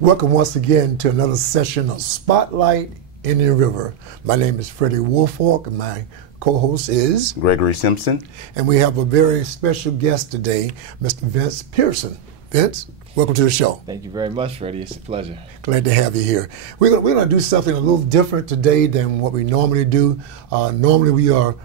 Welcome once again to another session of Spotlight Indian River. My name is Freddie Woolfolk, and my co-host is Gregory Simpson. And we have a very special guest today, Mr. Vince Pierson. Vince, welcome to the show. Thank you very much, Freddie. It's a pleasure. Glad to have you here. We're going to do something a little different today than what we normally do. Normally we are,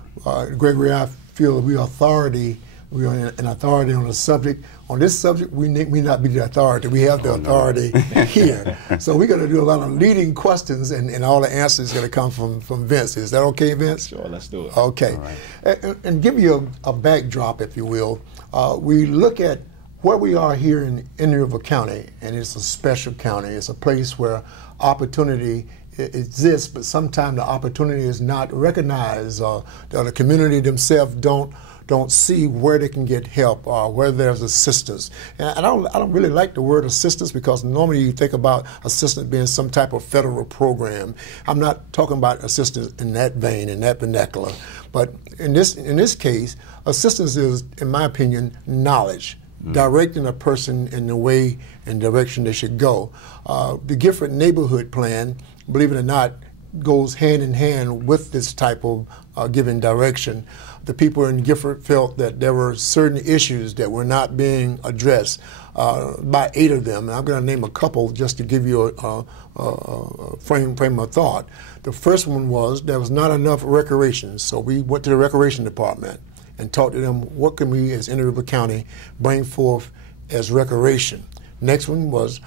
Gregory and I feel that we are authority. We are an authority on a subject. On this subject, we may not be the authority. We have the authority here. So we're going to do a lot of leading questions, and all the answers are going to come from Vince. Is that okay, Vince? Sure, let's do it. Okay. Right. And give you a backdrop, if you will. We look at where we are here in Indian River County, and it's a special county. It's a place where opportunity exists, but sometimes the opportunity is not recognized. The community themselves don't see where they can get help or where there's assistance. And I don't really like the word assistance, because normally you think about assistance being some type of federal program. I'm not talking about assistance in that vein, in that vernacular. But in this case, assistance is, in my opinion, knowledge. Directing a person in the way and direction they should go. The Gifford Neighborhood Plan, believe it or not, goes hand in hand with this type of giving direction. The people in Gifford felt that there were certain issues that were not being addressed by 8 of them. And I'm going to name a couple just to give you a frame of thought. The first one was there was not enough recreation. So we went to the recreation department and talked to them, what can we as Indian River County bring forth as recreation? Next one was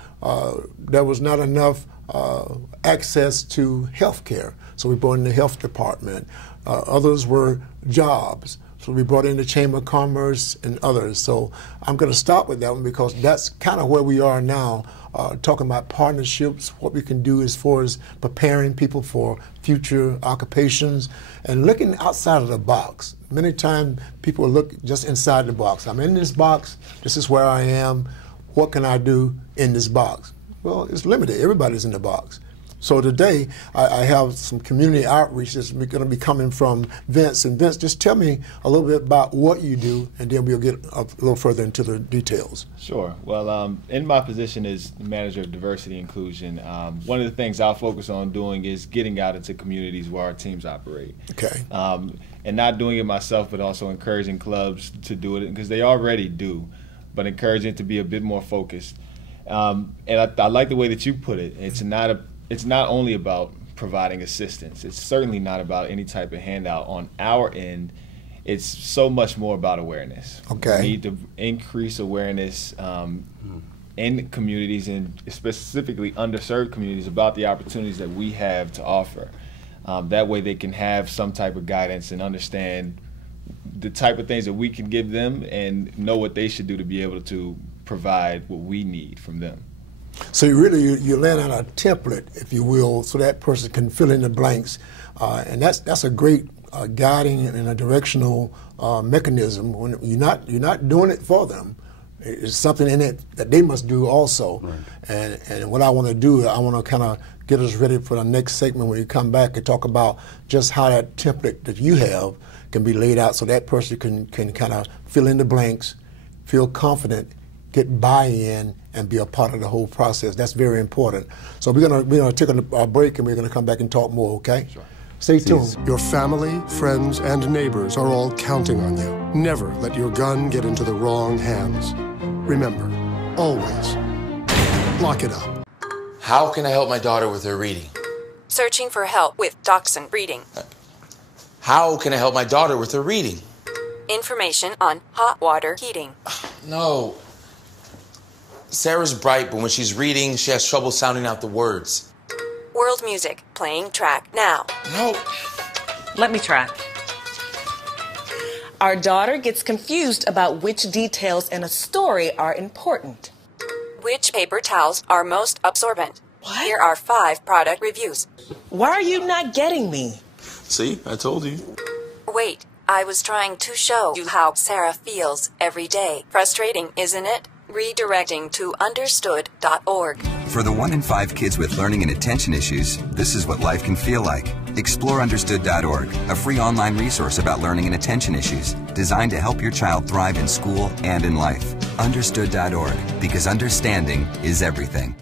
there was not enough access to health care. So we brought in the health department. Others were jobs. So we brought in the Chamber of Commerce and others. So I'm going to stop with that one, because that's kind of where we are now, talking about partnerships, what we can do as far as preparing people for future occupations and looking outside of the box. Many times people look just inside the box. I'm in this box. This is where I am. What can I do in this box? Well, it's limited. Everybody's in the box. So today, I have some community outreach that's going to be coming from Vince. And Vince, just tell me a little bit about what you do, and then we'll get a little further into the details. Sure. Well, in my position as manager of diversity inclusion, one of the things I'll focus on doing is getting out into communities where our teams operate. Okay. And not doing it myself, but also encouraging clubs to do it, because they already do, but encouraging it to be a bit more focused. And I like the way that you put it. It's not only about providing assistance. It's certainly not about any type of handout on our end. It's so much more about awareness. Okay. We need to increase awareness in communities, and specifically underserved communities, about the opportunities that we have to offer. That way they can have some type of guidance and understand the type of things that we can give them and know what they should do to be able to provide what we need from them. So you land on a template, if you will, so that person can fill in the blanks, and that's a great guiding and a directional mechanism. When you're not doing it for them, it's something in it that they must do also. Right. And what I want to do, I want to kind of get us ready for the next segment when you come back and talk about just how that template that you have can be laid out, so that person can kind of fill in the blanks, feel confident, get buy-in, and be a part of the whole process. That's very important. So we're gonna take a break, and we're gonna come back and talk more. Okay? Sure. Stay tuned. Your family, friends, and neighbors are all counting on you. Never let your gun get into the wrong hands. Remember, always lock it up. How can I help my daughter with her reading? Searching for help with Dachshund Reading. How can I help my daughter with her reading? Information on hot water heating. No. Sarah's bright, but when she's reading, she has trouble sounding out the words. World music, playing track now. No. Let me try. Our daughter gets confused about which details in a story are important. Which paper towels are most absorbent? What? Here are 5 product reviews. Why are you not getting me? See, I told you. Wait, I was trying to show you how Sarah feels every day. Frustrating, isn't it? Redirecting to understood.org. For the 1 in 5 kids with learning and attention issues, this is what life can feel like. Explore understood.org, a free online resource about learning and attention issues, designed to help your child thrive in school and in life. Understood.org, because understanding is everything.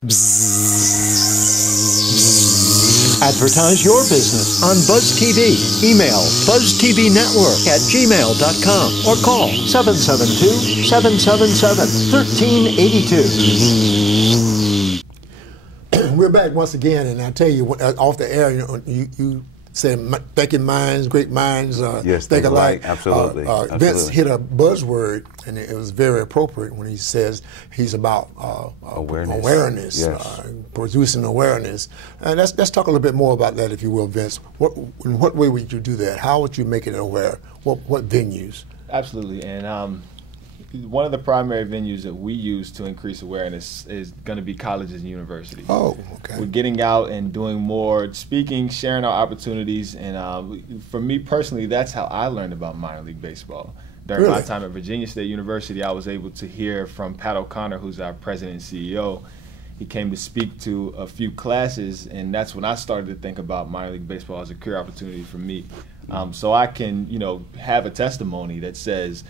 Advertise your business on Buzz TV. Email buzztvnetwork@gmail.com or call 772-777-1382. We're back once again, and I tell you, off the air, you said thinking minds, great minds, yes, think alike. Absolutely. Vince hit a buzzword, and it was very appropriate when he says he's about awareness, yes. Producing awareness. And let's talk a little bit more about that, if you will, Vince. In what way would you do that? How would you make it aware? What venues? Absolutely, and one of the primary venues that we use to increase awareness is going to be colleges and universities. Oh, okay. We're getting out and doing more speaking, sharing our opportunities, and for me personally, that's how I learned about minor league baseball. During my time at Virginia State University, I was able to hear from Pat O'Connor, who's our president and CEO. He came to speak to a few classes, and that's when I started to think about minor league baseball as a career opportunity for me. So I can, have a testimony that says,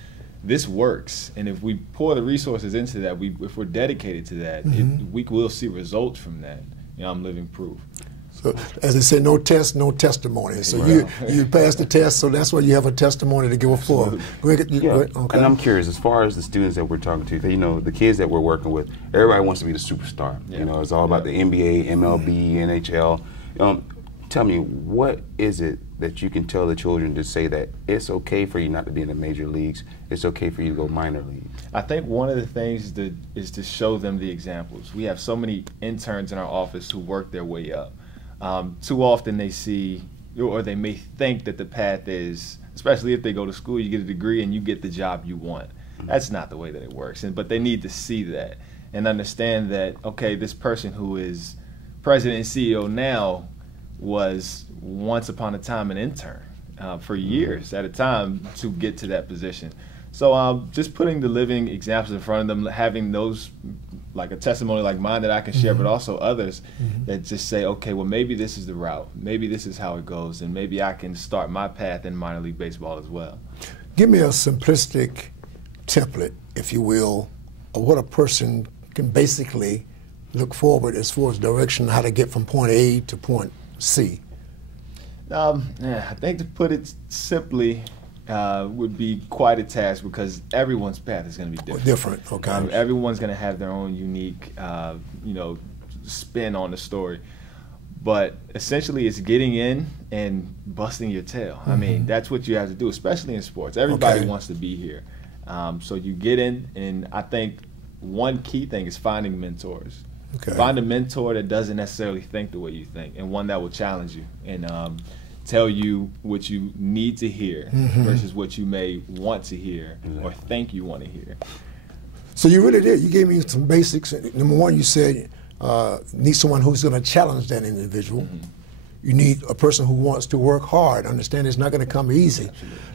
this works, and if we pour the resources into that, if we're dedicated to that, we will see results from that. I'm living proof. So, as they say, no test, no testimony. So you passed the test, so that's why you have a testimony to go forward. Okay. And I'm curious, as far as the students that we're talking to, the kids that we're working with, everybody wants to be the superstar. Yeah. It's all about the NBA, MLB, NHL. Tell me, what is it that you can tell the children to say that it's okay for you not to be in the major leagues, it's okay for you to go minor league? I think one of the things is to show them the examples. We have so many interns in our office who work their way up. Too often they see, or they may think that the path is, especially if they go to school, you get a degree and you get the job you want. That's not the way that it works. But they need to see that and understand that, okay, this person who is president and CEO now was once upon a time an intern for years at a time to get to that position. So just putting the living examples in front of them, having those, like a testimony like mine that I can share, but also others that just say, okay, well, maybe this is the route, maybe this is how it goes, and maybe I can start my path in minor league baseball as well. Give me a simplistic template, if you will, of what a person can basically look forward as far as direction, how to get from point A to point C. I think to put it simply would be quite a task, because everyone's path is going to be different. Okay. Everyone's going to have their own unique, spin on the story. But essentially, it's getting in and busting your tail. I mean, that's what you have to do, especially in sports. Everybody wants to be here. So you get in, and I think one key thing is finding mentors. Find a mentor that doesn't necessarily think the way you think, and one that will challenge you and tell you what you need to hear versus what you may want to hear or think you want to hear. So you really did. You gave me some basics. Number one, you said need someone who's going to challenge that individual. You need a person who wants to work hard. Understand it's not going to come easy.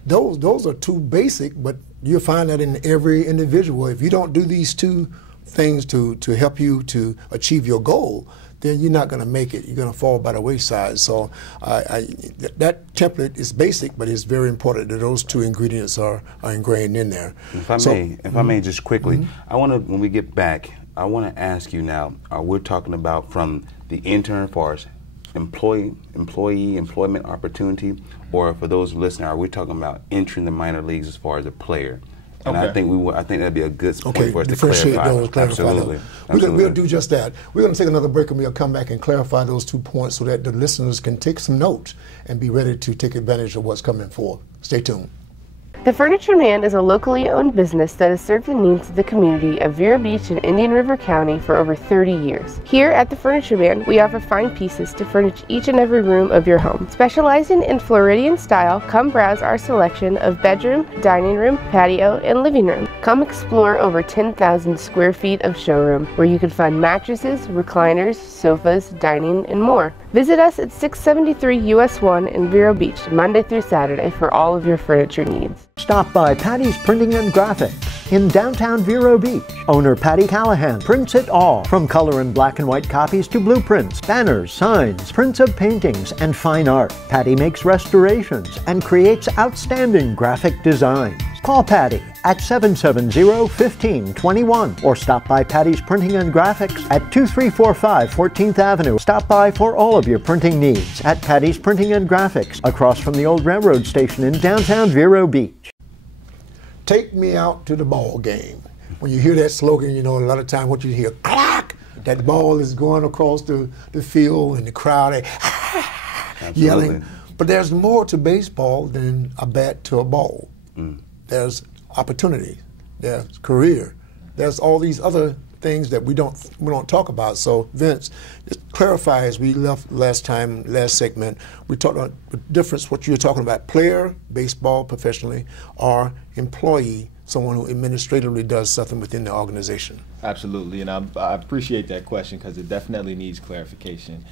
Those are two basic, but you'll find that in every individual. If you don't do these two things to help you to achieve your goal, then you're not going to make it. You're going to fall by the wayside. So that template is basic, but it's very important that those two ingredients are ingrained in there. If I may just quickly, I want to, when we get back, I want to ask you now, we're talking about from the intern far as employment opportunity, or for those listening, are we talking about entering the minor leagues as far as a player? And I think that'd be a good point for us to clarify. Absolutely. We'll do just that. We're going to take another break, and we'll come back and clarify those 2 points so that the listeners can take some notes and be ready to take advantage of what's coming forward. Stay tuned. The Furniture Man is a locally owned business that has served the needs of the community of Vero Beach and Indian River County for over 30 years. Here at the Furniture Man, we offer fine pieces to furnish each and every room of your home. Specializing in Floridian style, come browse our selection of bedroom, dining room, patio, and living room. Come explore over 10,000 square feet of showroom, where you can find mattresses, recliners, sofas, dining, and more. Visit us at 673 US 1 in Vero Beach, Monday through Saturday, for all of your furniture needs. Stop by Patty's Printing and Graphics in downtown Vero Beach. Owner Patty Callahan prints it all, from color and black and white copies to blueprints, banners, signs, prints of paintings, and fine art. Patty makes restorations and creates outstanding graphic designs. Call Patty at 770-1521 or stop by Patty's Printing and Graphics at 2345 14th Avenue. Stop by for all of your printing needs at Patty's Printing and Graphics across from the old railroad station in downtown Vero Beach. Take me out to the ball game. When you hear that slogan, you know, a lot of times what you hear, clack, that ball is going across the field and the crowd yelling. But there's more to baseball than a bat to a ball. There's opportunity, there's career, there's all these other things that we don't talk about. So Vince, just clarify, as we left last segment, we talked about the difference, what you're talking about, player, baseball professionally, or employee, someone who administratively does something within the organization. Absolutely, and I appreciate that question because it definitely needs clarification.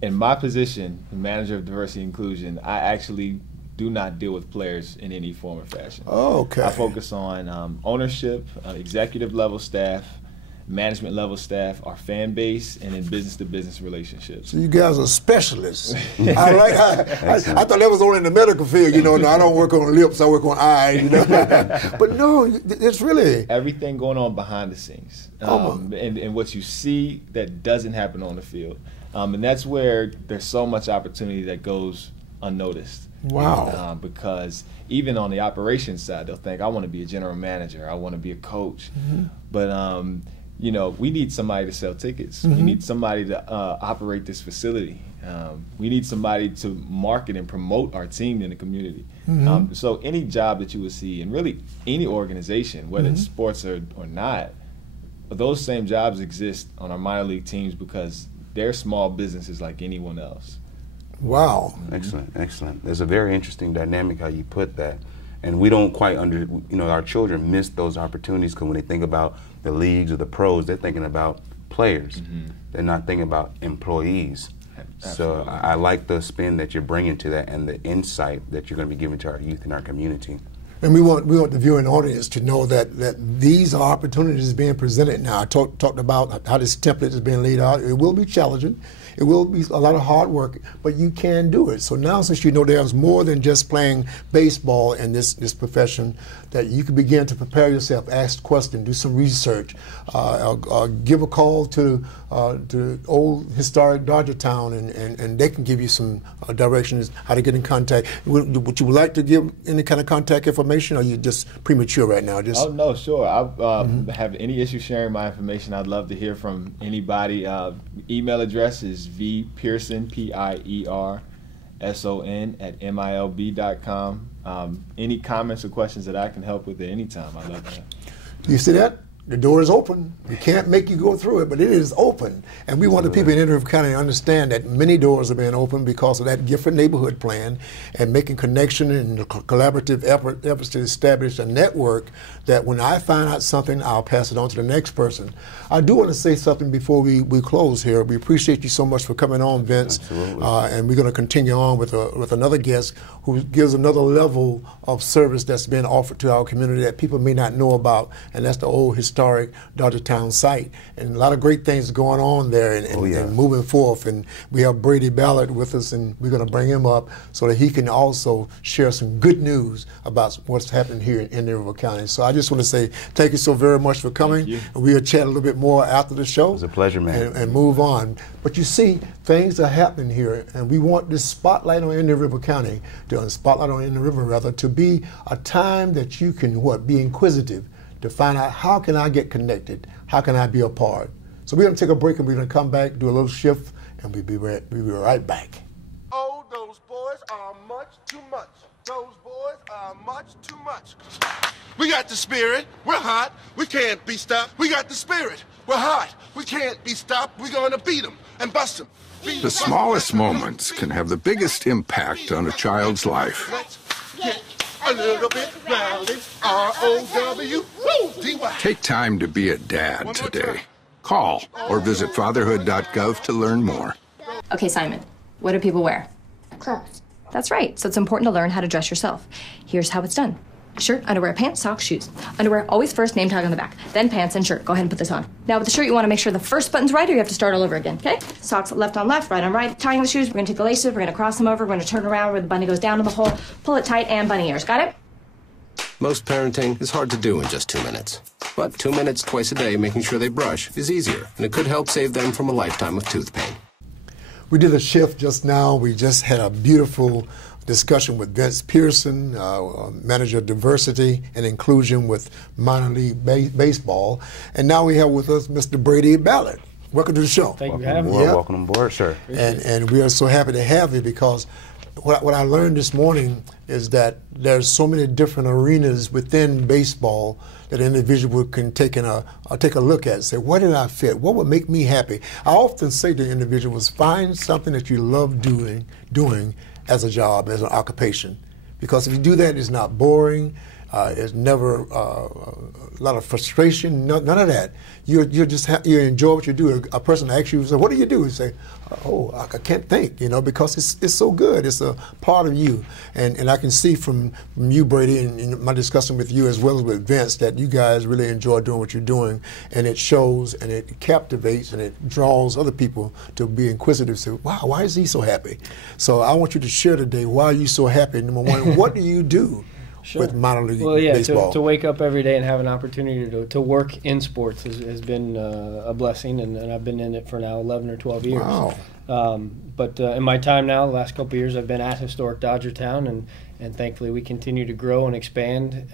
In my position, the manager of diversity and inclusion, I actually do not deal with players in any form or fashion. Oh, okay. I focus on ownership, executive level staff, management level staff, our fan base, and in business-to-business relationships. So you guys are specialists. I thought that was only in the medical field. You know, no, I don't work on lips, I work on eyes. You know? But no, it's really everything going on behind the scenes, and what you see that doesn't happen on the field, and that's where there's so much opportunity that goes unnoticed. Wow. Because even on the operations side, they'll think, I want to be a general manager, I want to be a coach. But you know, we need somebody to sell tickets. We need somebody to operate this facility. We need somebody to market and promote our team in the community. So any job that you would see, and really any organization, whether it's sports or not, those same jobs exist on our minor league teams because they're small businesses like anyone else. Wow. Excellent, excellent. There's a very interesting dynamic how you put that. And we don't quite our children miss those opportunities because when they think about the leagues or the pros, they're thinking about players. They're not thinking about employees. Absolutely. So I like the spin that you're bringing to that and the insight that you're going to be giving to our youth in our community. And we want the viewing audience to know that these are opportunities being presented now. I talked about how this template is being laid out. It will be challenging. It will be a lot of hard work, but you can do it. So now, since you know there's more than just playing baseball in this profession, that you can begin to prepare yourself, ask questions, do some research, give a call to old historic Dodger Town, and they can give you some directions how to get in contact. Would you like to give any kind of contact information, or are you just premature right now? Oh no, sure. I have any issue sharing my information. I'd love to hear from anybody. Email address is vpearson, Pierson @milb.com. Any comments or questions that I can help with at any time, I'd love that. You see that? The door is open. We can't make you go through it, but it is open. And we want the people in Indian River County to understand that many doors are being opened because of that Gifford Neighborhood Plan and making connection and collaborative efforts to establish a network that when I find out something, I'll pass it on to the next person. I do want to say something before we close here. We appreciate you so much for coming on, Vince. Absolutely. And we're going to continue on with another guest who gives another level of service that's being offered to our community that people may not know about, and that's the old historic Dodger Town site. And a lot of great things going on there and moving forth. And we have Brady Ballard with us, and we're going to bring him up so that he can also share some good news about what's happening here in Indian River County. So I just want to say thank you so very much for coming. And we'll chat a little bit more after the show. It was a pleasure, man. And move on. But you see, things are happening here, and we want this spotlight on Indian River County, to be a time that you can be inquisitive, to find out how can I get connected, how can I be a part. So we're going to take a break, and we're going to come back, do a little shift, and we'll be right back. Oh, those boys are much too much. Those boys are much too much. We got the spirit. We're hot. We can't be stopped. We got the spirit. We're hot. We can't be stopped. We're going to beat them and bust them. The smallest moments can have the biggest impact on a child's life. Let's get a little bit rowdy. R-O-W-D-Y. Take time to be a dad today. Call or visit fatherhood.gov to learn more. Okay, Simon, what do people wear? Clothes. That's right, so it's important to learn how to dress yourself. Here's how it's done. Shirt, underwear, pants, socks, shoes. Underwear, always first, name tag on the back. Then pants and shirt. Go ahead and put this on. Now with the shirt, you want to make sure the first button's right or you have to start all over again, okay? Socks left on left, right on right. Tying the shoes, we're going to take the laces, we're going to cross them over, we're going to turn around where the bunny goes down in the hole, pull it tight, and bunny ears. Got it? Most parenting is hard to do in just 2 minutes. But 2 minutes twice a day making sure they brush is easier, and it could help save them from a lifetime of tooth pain. We did a shift just now. We just had a beautiful discussion with Vince Pierson, manager of diversity and inclusion with minor league baseball. And now we have with us Mr. Brady Ballard. Welcome to the show. Thank you for having me. Welcome on board, sir. And we are so happy to have you, because what I learned this morning is that there's so many different arenas within baseball that an individual can take a look at and say, where did I fit? What would make me happy? I often say to individuals, find something that you love doing as a job, as an occupation. Because if you do that, it's not boring. It's never a lot of frustration, none of that. You enjoy what you do. A person asks you, so what do you do? You say, oh, I can't think, because it's so good. It's a part of you. And I can see from you, Brady, and my discussion with you as well as with Vince, that you guys really enjoy doing what you're doing, and it shows and it captivates and it draws other people to be inquisitive, say, wow, why is he so happy? So I want you to share today, why are you so happy? Number one, what do you do? Sure. With minor league baseball. To wake up every day and have an opportunity to work in sports has been a blessing, and I've been in it for now 11 or 12 years. Wow. But in my time now, the last couple of years, I've been at historic Dodgertown, and thankfully we continue to grow and expand.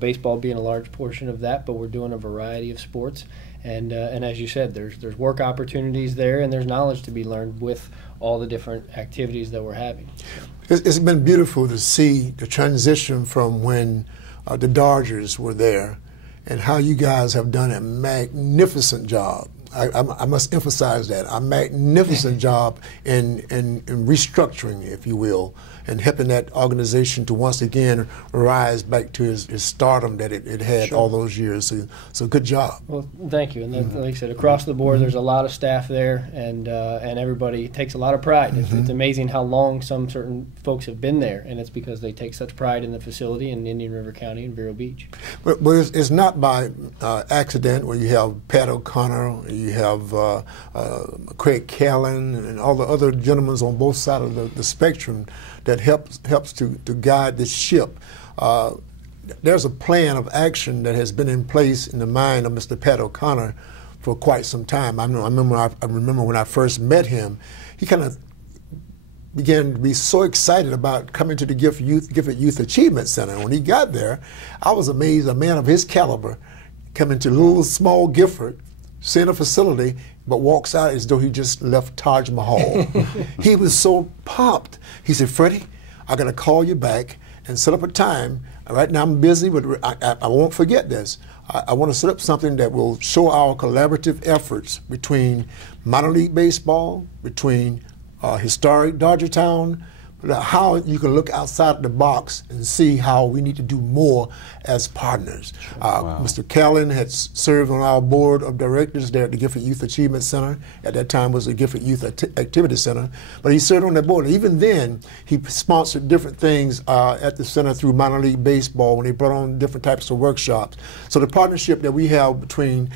Baseball being a large portion of that, but we're doing a variety of sports. And as you said, there's work opportunities there, and there's knowledge to be learned with all the different activities that we're having. It's been beautiful to see the transition from when the Dodgers were there, and how you guys have done a magnificent job. I must emphasize that, a magnificent job in restructuring, if you will, and helping that organization to once again rise back to its stardom that it had all those years. So good job. Well, thank you. And like I said, across the board, there's a lot of staff there, and everybody takes a lot of pride. It's amazing how long some certain folks have been there, and it's because they take such pride in the facility in Indian River County and Vero Beach. But it's not by accident where you have Pat O'Connor, you have Craig Callan, and all the other gentlemen on both sides of the spectrum that helps to guide this ship. There's a plan of action that has been in place in the mind of Mr. Pat O'Connor for quite some time. I remember when I first met him, he kind of began to be so excited about coming to the Gifford Youth Achievement Center. When he got there, I was amazed, a man of his caliber coming to little small Gifford, seeing a facility, but walks out as though he just left Taj Mahal. He was so pumped. He said, Freddie, I got to call you back and set up a time. Right now I'm busy, but I won't forget this. I want to set up something that will show our collaborative efforts between minor league baseball, between historic Dodgertown, how you can look outside the box and see how we need to do more as partners. Mr. Callan had served on our board of directors there at the Gifford Youth Achievement Center. At that time was the Gifford Youth Activity Center. But he served on that board. Even then, he sponsored different things at the center through minor league baseball when he brought on different types of workshops. So the partnership that we have between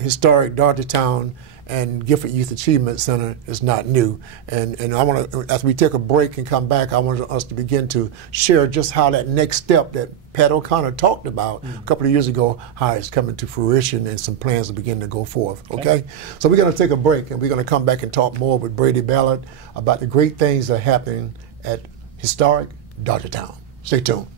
historic Dodgertown and Gifford Youth Achievement Center is not new. And I want to, as we take a break and come back, I want us to begin to share just how that next step that Pat O'Connor talked about a couple of years ago, how it's coming to fruition and some plans to begin to go forth, okay? So we're going to take a break, and we're going to come back and talk more with Brady Ballard about the great things that are happening at historic Dodgertown. Stay tuned.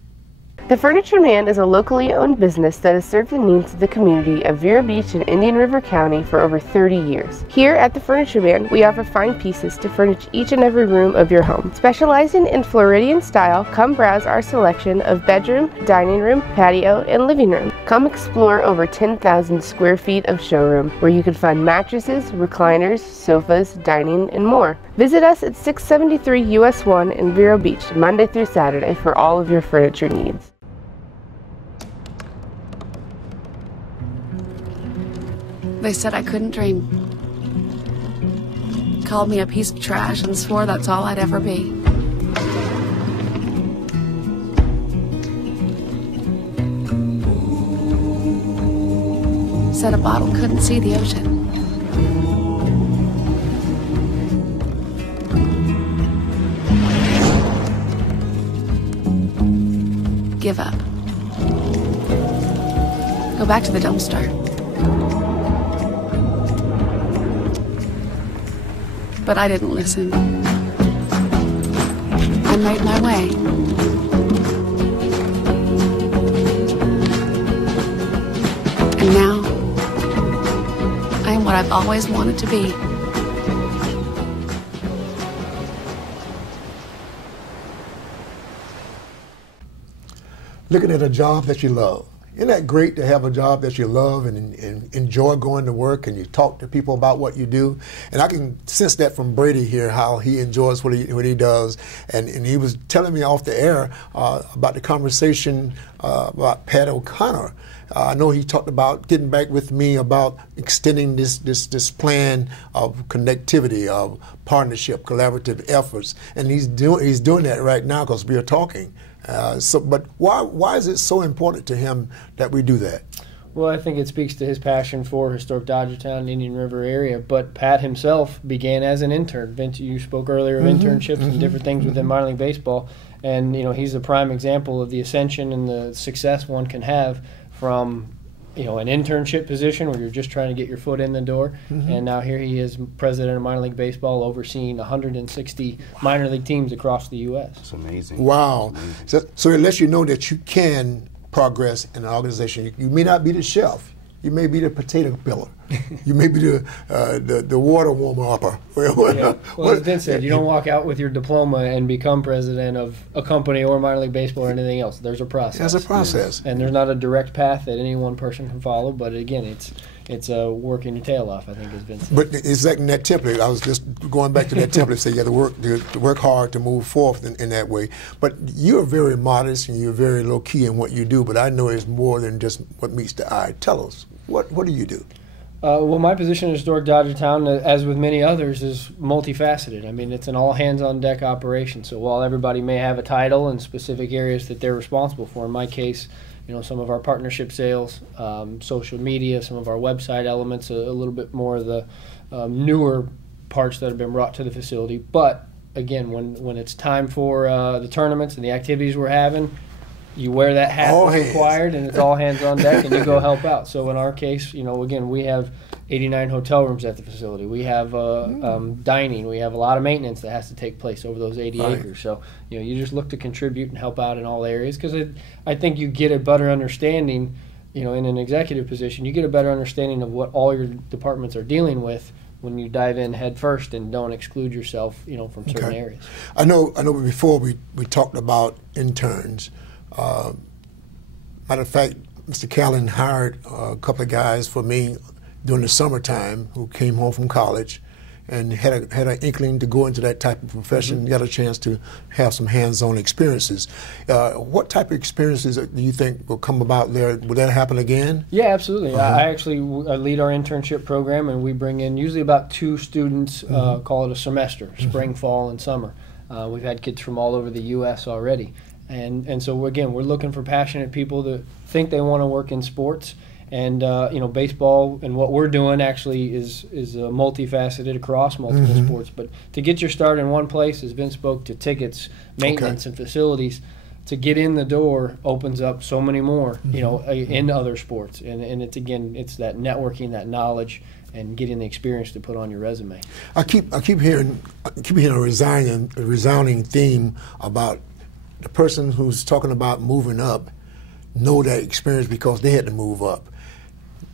The Furniture Man is a locally owned business that has served the needs of the community of Vero Beach and Indian River County for over 30 years. Here at the Furniture Man, we offer fine pieces to furnish each and every room of your home. Specializing in Floridian style, come browse our selection of bedroom, dining room, patio, and living room. Come explore over 10,000 square feet of showroom, where you can find mattresses, recliners, sofas, dining, and more. Visit us at 673 US 1 in Vero Beach, Monday through Saturday for all of your furniture needs. They said I couldn't dream. Called me a piece of trash and swore that's all I'd ever be. Said a bottle couldn't see the ocean. Give up. back to the dumpster. But I didn't listen. I made my way. And now, I am what I've always wanted to be. Looking at a job that you love. Isn't that great to have a job that you love and enjoy going to work, and you talk to people about what you do? And I can sense that from Brady here, how he enjoys what he does. And he was telling me off the air about the conversation about Pat O'Connor. I know he talked about getting back with me about extending this plan of connectivity, of partnership, collaborative efforts, and he's doing that right now because we are talking. But why is it so important to him that we do that? Well, I think it speaks to his passion for historic Dodgertown, Indian River area. But Pat himself began as an intern. Vince, you spoke earlier of internships and different things within minor league baseball, and he's a prime example of the ascension and the success one can have from an internship position where you're just trying to get your foot in the door, and now here he is, president of minor league baseball, overseeing 160 minor league teams across the U.S. It's amazing. Wow. So it lets you know that you can progress in an organization. You may not be the chef. You may be the potato peeler. You may be the water warmer-upper. Yeah. Well, as Vince said, you don't walk out with your diploma and become president of a company or minor league baseball or anything else. There's a process. There's a process. And there's not a direct path that any one person can follow, but again, it's working your tail off, I think, as Vince said. But it's like in that template. I was just going back to that template, say you have to work hard to move forth in that way. But you're very modest and you're very low-key in what you do, but I know it's more than just what meets the eye. Tell us, what do you do? Well, my position at Historic Dodgertown, as with many others, is multifaceted. I mean, it's an all-hands-on-deck operation. So while everybody may have a title and specific areas that they're responsible for, in my case, some of our partnership sales, social media, some of our website elements, a little bit more of the newer parts that have been brought to the facility. But again, when it's time for the tournaments and the activities we're having, you wear that hat that's required, and it's all hands on deck, and you go help out. So in our case, again, we have 89 hotel rooms at the facility. We have dining. We have a lot of maintenance that has to take place over those 80 acres. So you just look to contribute and help out in all areas, because I think you get a better understanding. In an executive position, you get a better understanding of what all your departments are dealing with when you dive in head first and don't exclude yourself, from certain areas. I know. Before we talked about interns. Matter of fact, Mr. Callan hired a couple of guys for me during the summertime who came home from college and had an inkling to go into that type of profession, got a chance to have some hands-on experiences. What type of experiences do you think will come about there? Will that happen again? Yeah, absolutely. I actually lead our internship program, and we bring in usually about 2 students, call it a semester, spring, fall, and summer. We've had kids from all over the U.S. already. And so, again, we're looking for passionate people that think they want to work in sports. And, baseball and what we're doing actually is multifaceted across multiple sports. But to get your start in one place, as Vince spoke to tickets, maintenance, and facilities, to get in the door opens up so many more, in other sports. And it's that networking, that knowledge, and getting the experience to put on your resume. I keep hearing a resounding theme about the person who's talking about moving up know that experience because they had to move up.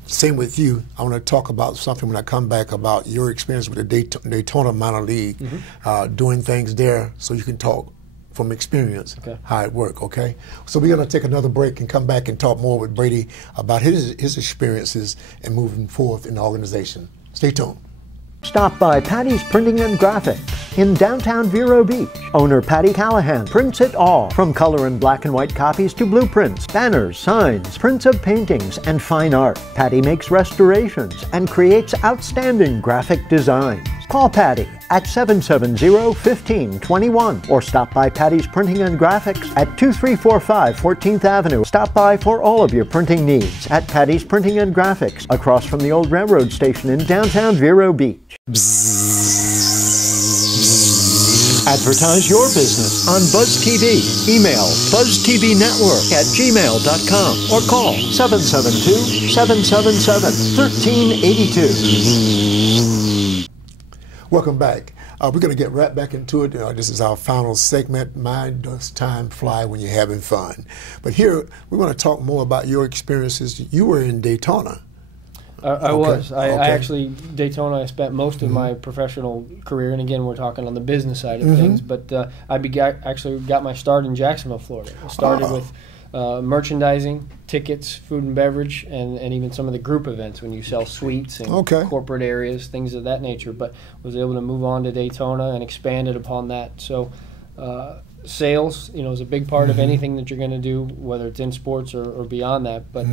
Same with you. I want to talk about something when I come back about your experience with the Daytona Minor League, doing things there, so you can talk from experience how it worked, okay? So we're going to take another break and come back and talk more with Brady about his experiences and moving forth in the organization. Stay tuned. Stop by Patty's Printing and Graphics in downtown Vero Beach. Owner Patty Callahan prints it all, from color and black and white copies to blueprints, banners, signs, prints of paintings, and fine art. Patty makes restorations and creates outstanding graphic designs. Call Patty at 770-1521 or stop by Patty's Printing and Graphics at 2345 14th Avenue. Stop by for all of your printing needs at Patty's Printing and Graphics across from the old railroad station in downtown Vero Beach. Advertise your business on Buzz TV. Email buzztvnetwork@gmail.com or call 772-777-1382. Welcome back. We're going to get right back into it. This is our final segment. Mind does time fly when you're having fun. But here, we're going to talk more about your experiences. You were in Daytona. I was. I actually, Daytona, I spent most of my professional career, and again, we're talking on the business side of things, but I actually got my start in Jacksonville, Florida. I started with merchandising, tickets, food and beverage, and even some of the group events when you sell suites and corporate areas, things of that nature, but was able to move on to Daytona and expanded upon that. So sales, is a big part of anything that you're going to do, whether it's in sports or beyond that, but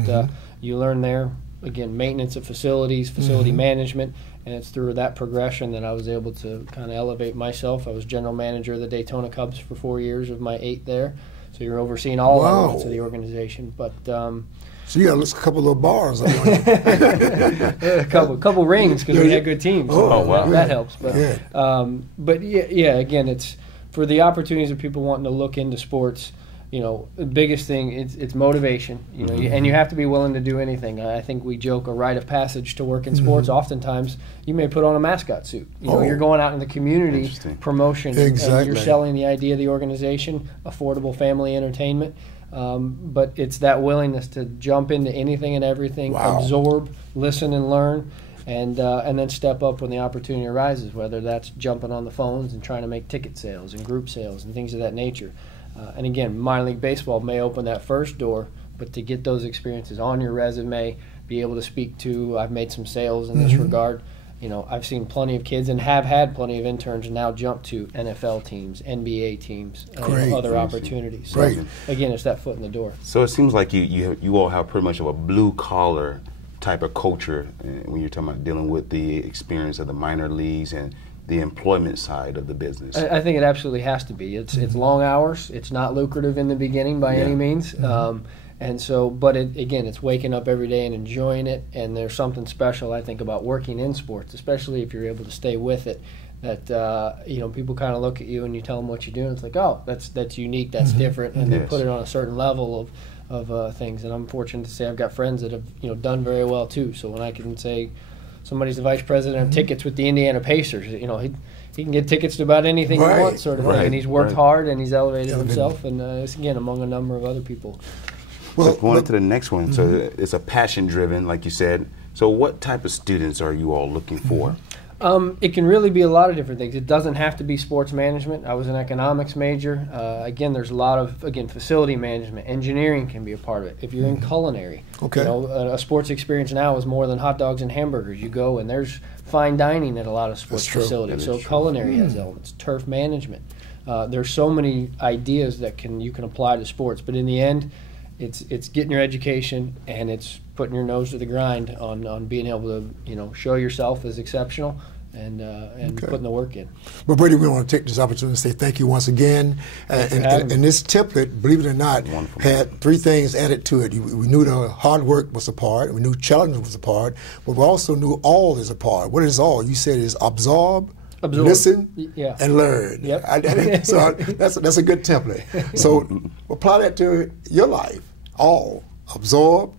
you learn there. Again, maintenance of facilities, facility management, and it's through that progression that I was able to kind of elevate myself. I was general manager of the Daytona Cubs for 4 years of my 8 there, so you're overseeing all elements of the organization. But so you got a couple of bars. A couple rings because we had good teams. So that helps. But yeah, again, it's for the opportunities of people wanting to look into sports. The biggest thing, it's motivation, and you have to be willing to do anything. I think we joke a rite of passage to work in sports. Oftentimes, you may put on a mascot suit. You're going out in the community promotion, and you're selling the idea of the organization, affordable family entertainment. But it's that willingness to jump into anything and everything, absorb, listen, and learn. And then step up when the opportunity arises, whether that's jumping on the phones and trying to make ticket sales and group sales and things of that nature. And again, minor league baseball may open that first door, but to get those experiences on your resume, be able to speak to, I've made some sales in this regard. I've seen plenty of kids and have had plenty of interns now jump to NFL teams, NBA teams, other opportunities. So again, it's that foot in the door. So it seems like you all have pretty much of a blue collar type of culture when you're talking about dealing with the experience of the minor leagues and the employment side of the business. I think it absolutely has to be. It's long hours. It's not lucrative in the beginning by any means. And so, but it's waking up every day and enjoying it. And there's something special, I think, about working in sports, especially if you're able to stay with it. That people kind of look at you and you tell them what you're doing. It's like, oh, that's unique, that's different, and they put it on a certain level of things. And I'm fortunate to say I've got friends that have done very well too. So when I can say somebody's the vice president of tickets with the Indiana Pacers, he can get tickets to about anything he wants, sort of thing. And he's worked hard and he's elevated himself, and it's again among a number of other people. Well, going on to the next one. So it's a passion driven, like you said. So what type of students are you all looking for? It can really be a lot of different things. It doesn't have to be sports management. I was an economics major. Again, there's a lot of, facility management. Engineering can be a part of it. If you're in culinary, a sports experience now is more than hot dogs and hamburgers. You go and there's fine dining at a lot of sports facilities. So culinary has elements. Turf management. There's so many ideas that you can apply to sports. But in the end, it's getting your education and it's putting your nose to the grind on being able to show yourself as exceptional and putting the work in. Well, Brady, we want to take this opportunity to say thank you once again. And this template, believe it or not, had 3 things added to it. We knew the hard work was a part, we knew challenge was a part, but we also knew all is a part. What is all? You said is absorb, listen, and learn. So that's a good template. So apply that to your life. All absorb,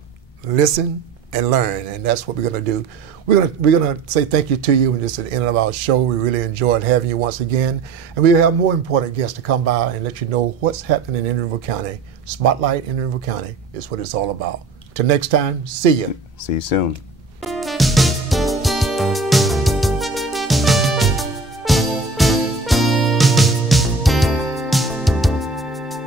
listen, and learn, and that's what we're going to do. We're going to say thank you to you, and this is the end of our show. We really enjoyed having you once again, and we have more important guests to come by and let you know what's happening in Indian River County. Spotlight in Indian River County is what it's all about. Till next time, see you. See you soon.